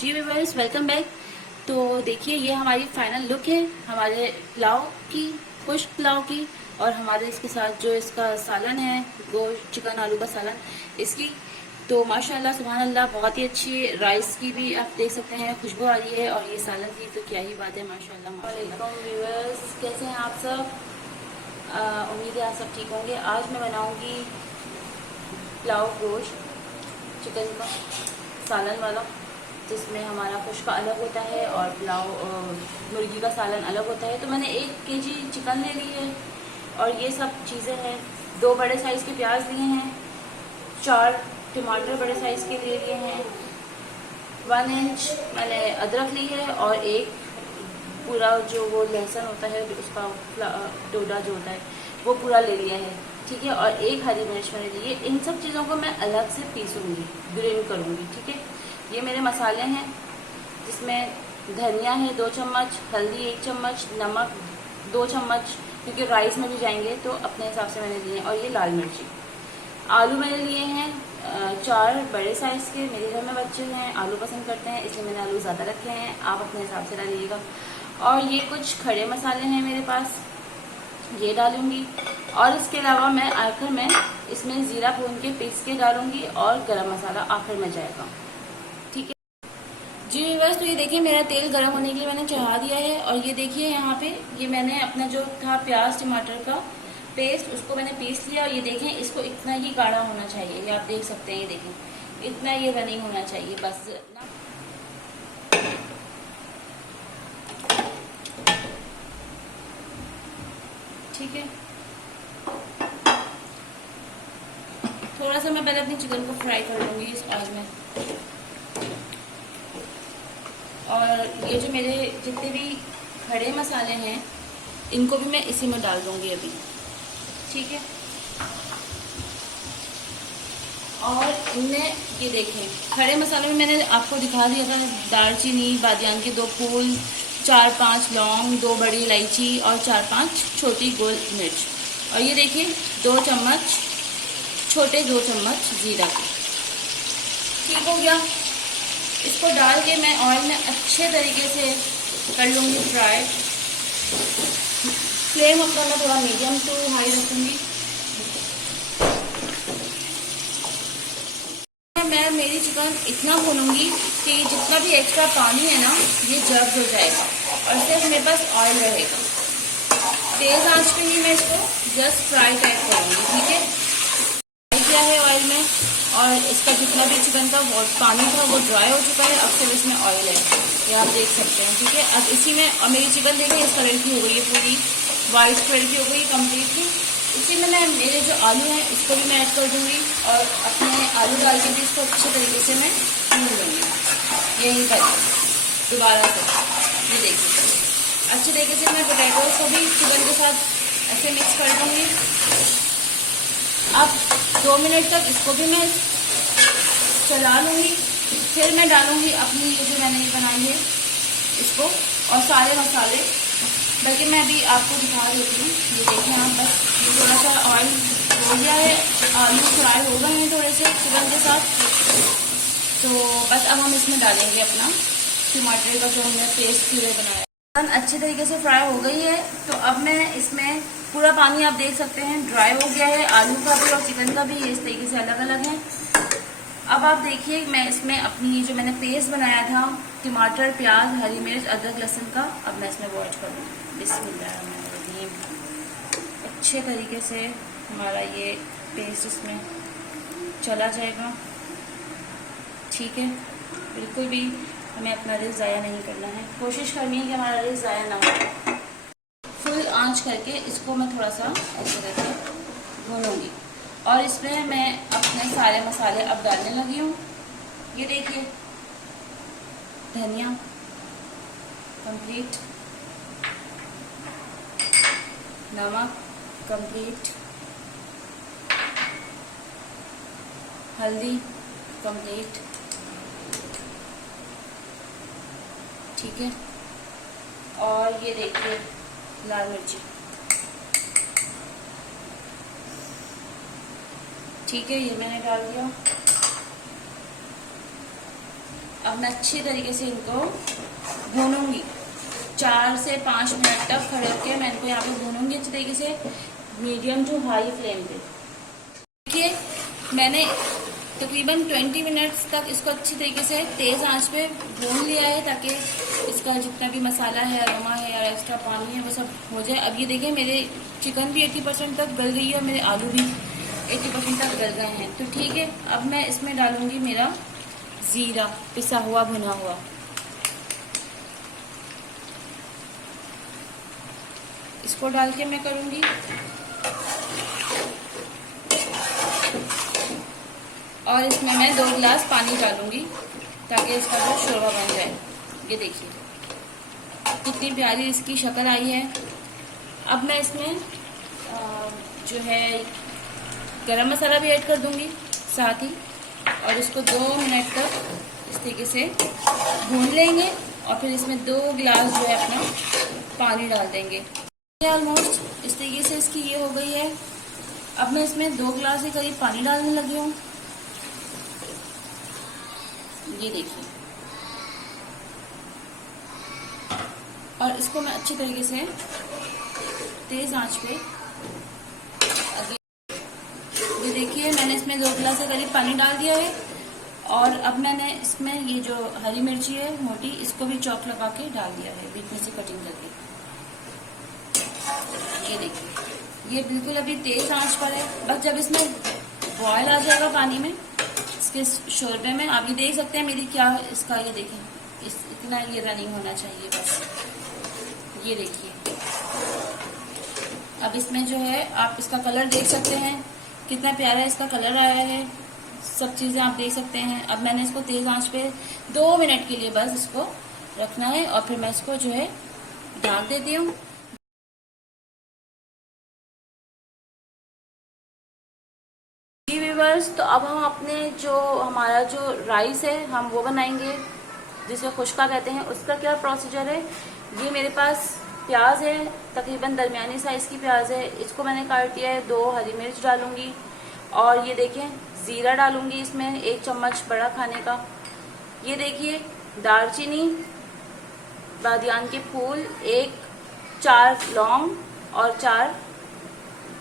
जी viewers, welcome back. तो देखिए, ये हमारी फाइनल लुक है हमारे पुलाव की, खुश्क पुलाव की। और हमारे इसके साथ जो इसका सालन है, गोश्त चिकन आलू का सालन, इसकी तो माशाल्लाह सुभान अल्लाह बहुत ही अच्छी। राइस की भी आप देख सकते हैं खुशबू आ रही है, और ये सालन की तो क्या ही बात है माशाल्लाह माशाल्लाह। व्यूअर्स, कैसे हैं आप सब? उम्मीद है आप सब ठीक होंगे। आज मैं बनाऊंगी पुलाव गोश्त चिकन का सालन वाला, जिसमें हमारा खुश्का अलग होता है और पुलाव मुर्गी का सालन अलग होता है। तो मैंने 1 केजी चिकन ले ली है और ये सब चीज़ें हैं। 2 बड़े साइज़ के प्याज लिए हैं, 4 टमाटर बड़े साइज़ के ले लिए हैं, 1 इंच मैंने अदरक ली है, और एक पूरा जो वो लहसुन होता है उसका डोडा जो होता है वो पूरा ले लिया है, ठीक है। और 1 हरी मिर्च मैंने ली है। इन सब चीज़ों को मैं अलग से पीसूंगी, ग्राइंड करूँगी, ठीक है। ये मेरे मसाले हैं, जिसमें धनिया है 2 चम्मच, हल्दी 1 चम्मच, नमक 2 चम्मच, क्योंकि राइस में भी जाएंगे तो अपने हिसाब से मैंने लिए हैं। और ये लाल मिर्ची। आलू मैंने लिए हैं 4 बड़े साइज़ के। मेरे घर में बच्चे हैं, आलू पसंद करते हैं, इसलिए मैंने आलू ज़्यादा रखे हैं। आप अपने हिसाब से डालिएगा। और ये कुछ खड़े मसाले हैं मेरे पास, ये डालूंगी। और इसके अलावा मैं आखिर में इसमें ज़ीरा भून के पीस के डालूंगी, और गरम मसाला आखिर में जाएगा, ठीक है जी व्यूअर्स। तो ये देखिए, मेरा तेल गर्म होने के लिए मैंने चढ़ा दिया है। और ये देखिए, यहाँ पे ये मैंने अपना जो था प्याज टमाटर का पेस्ट, उसको मैंने पीस लिया। और ये देखें, इसको इतना ही गाढ़ा होना चाहिए, ये आप देख सकते हैं। ये देखें, इतना ये रनिंग होना चाहिए बस ना। ठीक है, थोड़ा सा मैं पहले अपनी चिकन को फ्राई कर लूँगी इस ऑयल में। और ये जो मेरे जितने भी खड़े मसाले हैं, इनको भी मैं इसी में डाल दूँगी अभी, ठीक है। और इनमें ये देखें, खड़े मसालों में मैंने आपको दिखा दिया था, दालचीनी, बादियान के 2 फूल, 4-5 लौंग, 2 बड़ी इलायची, और 4-5 छोटी गोल मिर्च। और ये देखिए 2 चम्मच छोटे 2 चम्मच जीरा के, ठीक हो गया। इसको डाल के मैं ऑयल में अच्छे तरीके से कर लूँगी फ्राई। फ्लेम अपना मैं थोड़ा मीडियम टू हाई रखूँगी। मैं मेरी चिकन इतना भूनूंगी कि जितना भी एक्स्ट्रा पानी है ना, ये जब्ड हो जाएगा और सिर्फ मेरे पास ऑयल रहेगा। तेज आंच पे ही मैं इसको जस्ट फ्राई टाइप करूँगी, ठीक है। फ्राई किया है ऑयल में, और इसका जितना भी चिकन का पानी था वो ड्राई हो चुका है। अब सिर्फ इसमें ऑयल है, ये आप देख सकते हैं, ठीक है। अब इसी में, और मेरी चिकन देखिए इस कलर की हो गई है, पूरी वाइट कलर की हो गई कम्प्लीटली। इसी में मैं मेरे जो आलू हैं उसको भी मैं ऐड कर दूँगी, और अपने आलू डाल के भी इसको अच्छे तरीके से मैं भून लूँगी। यहीं पर दोबारा से ये देखिए, अच्छे तरीके से मैं पोटैटोज को भी चिकन के साथ ऐसे मिक्स कर दूँगी। अब 2 मिनट तक इसको भी मैं चला लूँगी। फिर मैं डालूँगी अपनी ये जो मैंने ये बनाई है इसको, और सारे मसाले, बल्कि मैं अभी आपको दिखा देती हूँ। ये देखें आप, बस ये थोड़ा सा ऑयल हो गया है, आलू फ्राई हो गए हैं थोड़े से चिकन के साथ। तो बस अब हम इसमें डालेंगे अपना टमाटर का जो हमने पेस्ट प्यूरे बनाया। चिकन अच्छे तरीके से फ्राई हो गई है, तो अब मैं इसमें पूरा पानी आप देख सकते हैं ड्राई हो गया है, आलू का भी और चिकन का भी, ये इस तरीके से अलग अलग है। अब आप देखिए, मैं इसमें अपनी ये जो मैंने पेस्ट बनाया था, टमाटर, प्याज, हरी मिर्च, अदरक, लहसुन का, अब मैं इसमें वो ऐड करूँगी। बिस्मिल्लाहिर्रहमानिर्रहीम। अच्छे तरीके से हमारा ये पेस्ट इसमें चला जाएगा, ठीक है। बिल्कुल भी हमें अपना रिज़ ज़ाया नहीं करना है, कोशिश करनी है कि हमारा रिज़ ज़ाया ना हो। फुल आंच करके इसको मैं थोड़ा सा ऐसे करके भूनूंगी, और इसमें मैं अपने सारे मसाले अब डालने लगी हूँ। ये देखिए, धनिया कंप्लीट, नमक कंप्लीट, हल्दी कंप्लीट, ठीक है। और ये देखिए लाल मिर्ची, ठीक है, ये मैंने डाल दिया। अब मैं अच्छी तरीके से इनको भूनूंगी 4 से 5 मिनट तक खड़े होकर मैं इनको यहाँ पे भूनूंगी अच्छी तरीके से, मीडियम टू हाई फ्लेम पे। देखिए मैंने तकरीबन 20 मिनट्स तक इसको अच्छी तरीके से तेज़ आंच पे भून लिया है, ताकि इसका जितना भी मसाला है, अरोमा है या एक्स्ट्रा पानी है वो सब हो जाए। अब ये देखें मेरे चिकन भी 80% तक गल गई है और मेरे आलू भी 80% तक गल गए हैं। तो ठीक है, अब मैं इसमें डालूंगी मेरा ज़ीरा पिसा हुआ भुना हुआ। इसको डाल के मैं करूँगी और इसमें मैं 2 गिलास पानी डालूंगी ताकि इसका जो शोरबा बन जाए। ये देखिए कितनी प्यारी इसकी शक्ल आई है। अब मैं इसमें जो है गरम मसाला भी ऐड कर दूंगी साथ ही, और इसको 2 मिनट तक इस तरीके से भून लेंगे और फिर इसमें 2 गिलास जो है अपना पानी डाल देंगे। ऑलमोस्ट इस तरीके से इसकी ये हो गई है। अब मैं इसमें 2 गिलास के करीब पानी डालने लगी हूँ। ये देखिए, और इसको मैं अच्छी तरीके से तेज आंच पे ये देखिए मैंने इसमें 2 गिलास से करीब पानी डाल दिया है। और अब मैंने इसमें ये जो हरी मिर्ची है मोटी, इसको भी चॉप लगा के डाल दिया है, बीच में से कटिंग करके। ये देखिए ये बिल्कुल अभी तेज आंच पर है। बस जब इसमें बॉयल आ जाएगा पानी में इसके शोरबे में, आप ये देख सकते हैं मेरी क्या इसका, ये देखें इतना ये रनिंग होना चाहिए बस। ये देखिए अब इसमें जो है आप इसका कलर देख सकते हैं कितना प्यारा इसका कलर आया है, सब चीज़ें आप देख सकते हैं। अब मैंने इसको तेज आंच पे 2 मिनट के लिए बस इसको रखना है और फिर मैं इसको जो है ढक देती हूँ। व्यूअर्स, तो अब हम अपने जो हमारा जो राइस है हम वो बनाएंगे जिसे खुश्का कहते हैं। उसका क्या प्रोसीजर है, ये मेरे पास प्याज है, तकरीबन दरमियानी साइज़ की प्याज है, इसको मैंने काट दिया है। 2 हरी मिर्च डालूंगी और ये देखें ज़ीरा डालूंगी इसमें 1 चम्मच बड़ा खाने का। ये देखिए दालचीनी, बादियान के फूल, 4 लौंग और 4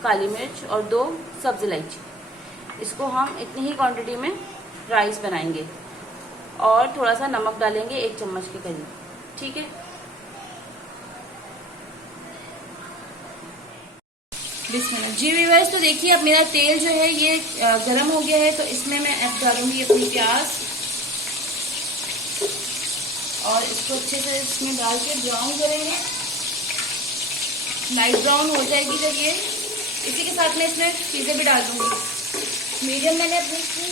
काली मिर्च और 2 सब्ज़ इलायची। इसको हम इतनी ही क्वांटिटी में राइस बनाएंगे और थोड़ा सा नमक डालेंगे 1 चम्मच के करीब, ठीक है। बिस्मिल्लाह जी व्यूअर्स, तो देखिए अब मेरा तेल जो है ये गरम हो गया है, तो इसमें मैं अब डालूंगी अपनी प्याज और इसको अच्छे से इसमें डाल के ब्राउन करेंगे। लाइट ब्राउन हो जाएगी जब ये, इसी के साथ मैं इसमें चीज़ें भी डाल दूंगी। मीडियम मैंने अपनी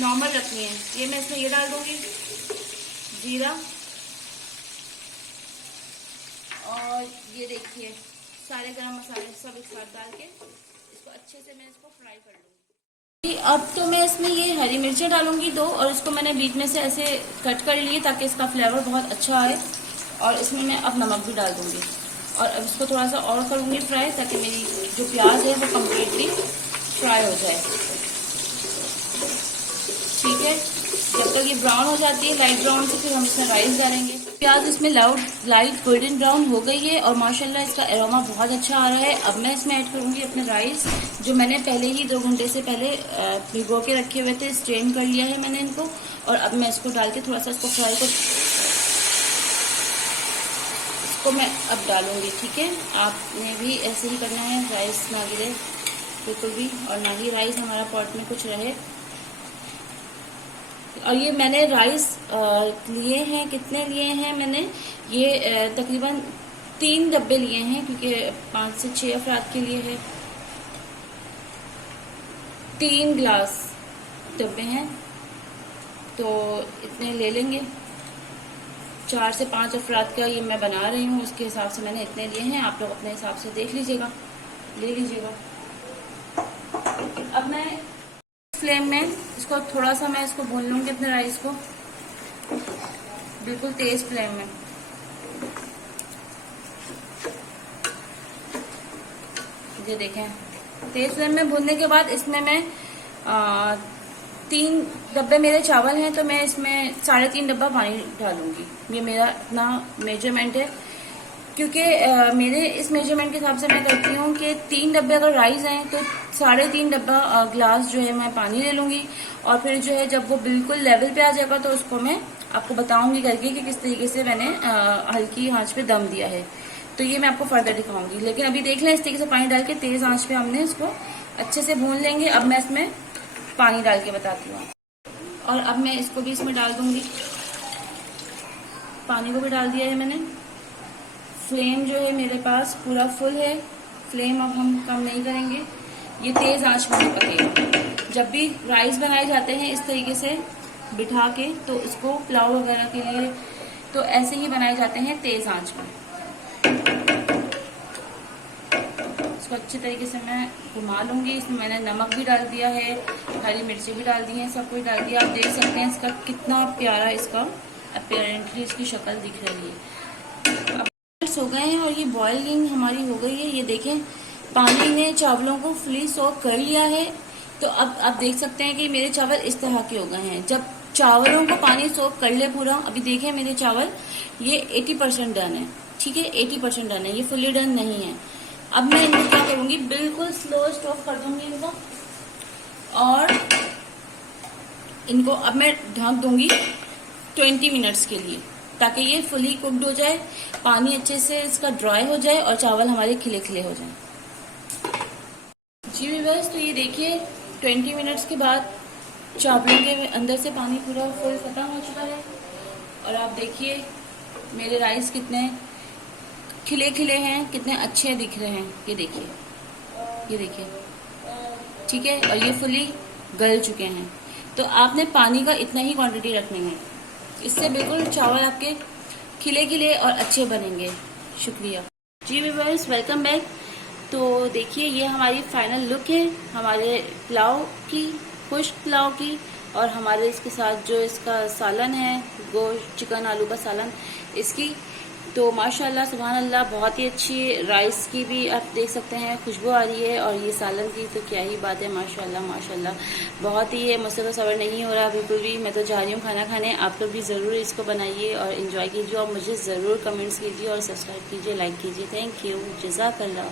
नॉर्मल रखनी है। ये मैं इसमें ये डाल दूंगी जीरा, और ये देखिए सारे गरम मसाले सब एक साथ डाल के इसको अच्छे से मैं इसको फ्राई कर लूँगी। अब तो मैं इसमें ये हरी मिर्चें डालूंगी 2, और इसको मैंने बीच में से ऐसे कट कर लिए ताकि इसका फ्लेवर बहुत अच्छा आए। और इसमें मैं अब नमक भी डाल दूंगी और अब इसको थोड़ा सा और करूँगी फ्राई, ताकि मेरी जो प्याज है वो कम्प्लीटली फ्राई हो जाए, ठीक है। जब तक ये ब्राउन हो जाती है लाइट ब्राउन से, फिर हम इसमें राइस डालेंगे। प्याज इसमें लाइट गोल्डन ब्राउन हो गई है और माशाल्लाह इसका एरोमा बहुत अच्छा आ रहा है। अब मैं इसमें ऐड करूँगी अपने राइस, जो मैंने पहले ही 2 घंटे से पहले भिगो के रखे हुए थे, स्ट्रेन कर लिया है मैंने इनको। और अब मैं इसको डाल के थोड़ा सा इसको फ्राई कर, इसको मैं अब डालूंगी, ठीक है। आपने भी ऐसे ही करना है, राइस ना गिरे बिल्कुल भी, और ना ही राइस हमारा पॉट में कुछ रहे। और ये मैंने राइस लिए हैं, कितने लिए हैं मैंने, ये तकरीबन 3 डब्बे लिए हैं, क्योंकि 5 से 6 अफराद के लिए है। 3 गिलास डब्बे हैं तो इतने ले लेंगे। 4 से 5 अफराद का ये मैं बना रही हूँ, उसके हिसाब से मैंने इतने लिए हैं। आप लोग अपने हिसाब से देख लीजिएगा, ले लीजिएगा। अब मैं फ्लेम में इसको थोड़ा सा मैं इसको भून लूँगी अपने राइस को, बिल्कुल तेज फ्लेम में। ये देखें तेज फ्लेम में भूनने के बाद इसमें मैं 3 डब्बे मेरे चावल हैं तो मैं इसमें 3.5 डब्बा पानी डालूंगी। ये मेरा इतना मेजरमेंट है, क्योंकि मेरे इस मेजरमेंट के हिसाब से मैं कहती हूँ कि 3 डब्बे अगर राइस हैं तो 3.5 डब्बा ग्लास जो है मैं पानी ले लूंगी। और फिर जो है जब वो बिल्कुल लेवल पे आ जाएगा तो उसको मैं आपको बताऊंगी करके कि किस तरीके से मैंने हल्की आंच पे दम दिया है। तो ये मैं आपको फर्दर दिखाऊंगी, लेकिन अभी देख लें इस तरीके से पानी डाल के तेज आंच पे हमने इसको अच्छे से भून लेंगे। अब मैं इसमें पानी डाल के बताती हूँ, और अब मैं इसको भी इसमें डाल दूंगी। पानी को भी डाल दिया है मैंने। फ्लेम जो है मेरे पास पूरा फुल है, फ्लेम अब हम कम नहीं करेंगे, ये तेज आंच में पकेगा। जब भी राइस बनाए जाते हैं इस तरीके से बिठा के, तो इसको पुलाव वगैरह के लिए तो ऐसे ही बनाए जाते हैं तेज आंच में। इसको अच्छे तरीके से मैं घुमा लूंगी। इसमें मैंने नमक भी डाल दिया है, हरी मिर्ची भी डाल दी है, सब कुछ डाल दिया। आप देख सकते हैं इसका कितना प्यारा इसका अपीयरेंटली इसकी शक्ल दिख रही है। अब हो गए हैं और ये बॉइलिंग हमारी हो गई है। ये देखें पानी ने चावलों को फुली सोक कर लिया है। तो अब आप देख सकते हैं कि मेरे चावल इस तरह के हो गए हैं। जब चावलों को पानी सोक कर ले पूरा, अभी देखें मेरे चावल ये 80% डन है, ठीक है, 80% डन है, ये फुली डन नहीं है। अब मैं इनको क्या करूंगी, बिल्कुल स्लो स्टोव कर दूंगी इनको, और इनको अब मैं ढक दूंगी 20 मिनट्स के लिए, ताकि ये फुली कुक्ड हो जाए, पानी अच्छे से इसका ड्राई हो जाए और चावल हमारे खिले खिले हो जाएं। जी व्यूअर्स, तो ये देखिए 20 मिनट्स के बाद चावलों के अंदर से पानी पूरा फुल खत्म हो चुका है। और आप देखिए मेरे राइस कितने खिले खिले हैं, कितने अच्छे दिख रहे हैं। ये देखिए, ये देखिए, ठीक है, और ये फुली गल चुके हैं। तो आपने पानी का इतना ही क्वांटिटी रखनी है, इससे बिल्कुल चावल आपके खिले खिले और अच्छे बनेंगे। शुक्रिया जी व्यूअर्स, वेलकम बैक। तो देखिए ये हमारी फाइनल लुक है हमारे पुलाव की, खुश्क पुलाव की, और हमारे इसके साथ जो इसका सालन है गोश्त चिकन आलू का सालन इसकी। तो माशाल्लाह सुभान अल्लाह, बहुत ही अच्छी राइस की भी आप देख सकते हैं खुशबू आ रही है, और ये सालन की तो क्या ही बात है, माशाल्लाह माशाल्लाह, बहुत ही है। मुझसे तो सब्र नहीं हो रहा बिल्कुल भी। मैं तो जा रही हूँ खाना खाने। आप लोग भी ज़रूर इसको बनाइए और इन्जॉय कीजिए, और मुझे ज़रूर कमेंट्स कीजिए और सब्सक्राइब कीजिए, लाइक कीजिए। थैंक यू, जज़ाकल्लाह।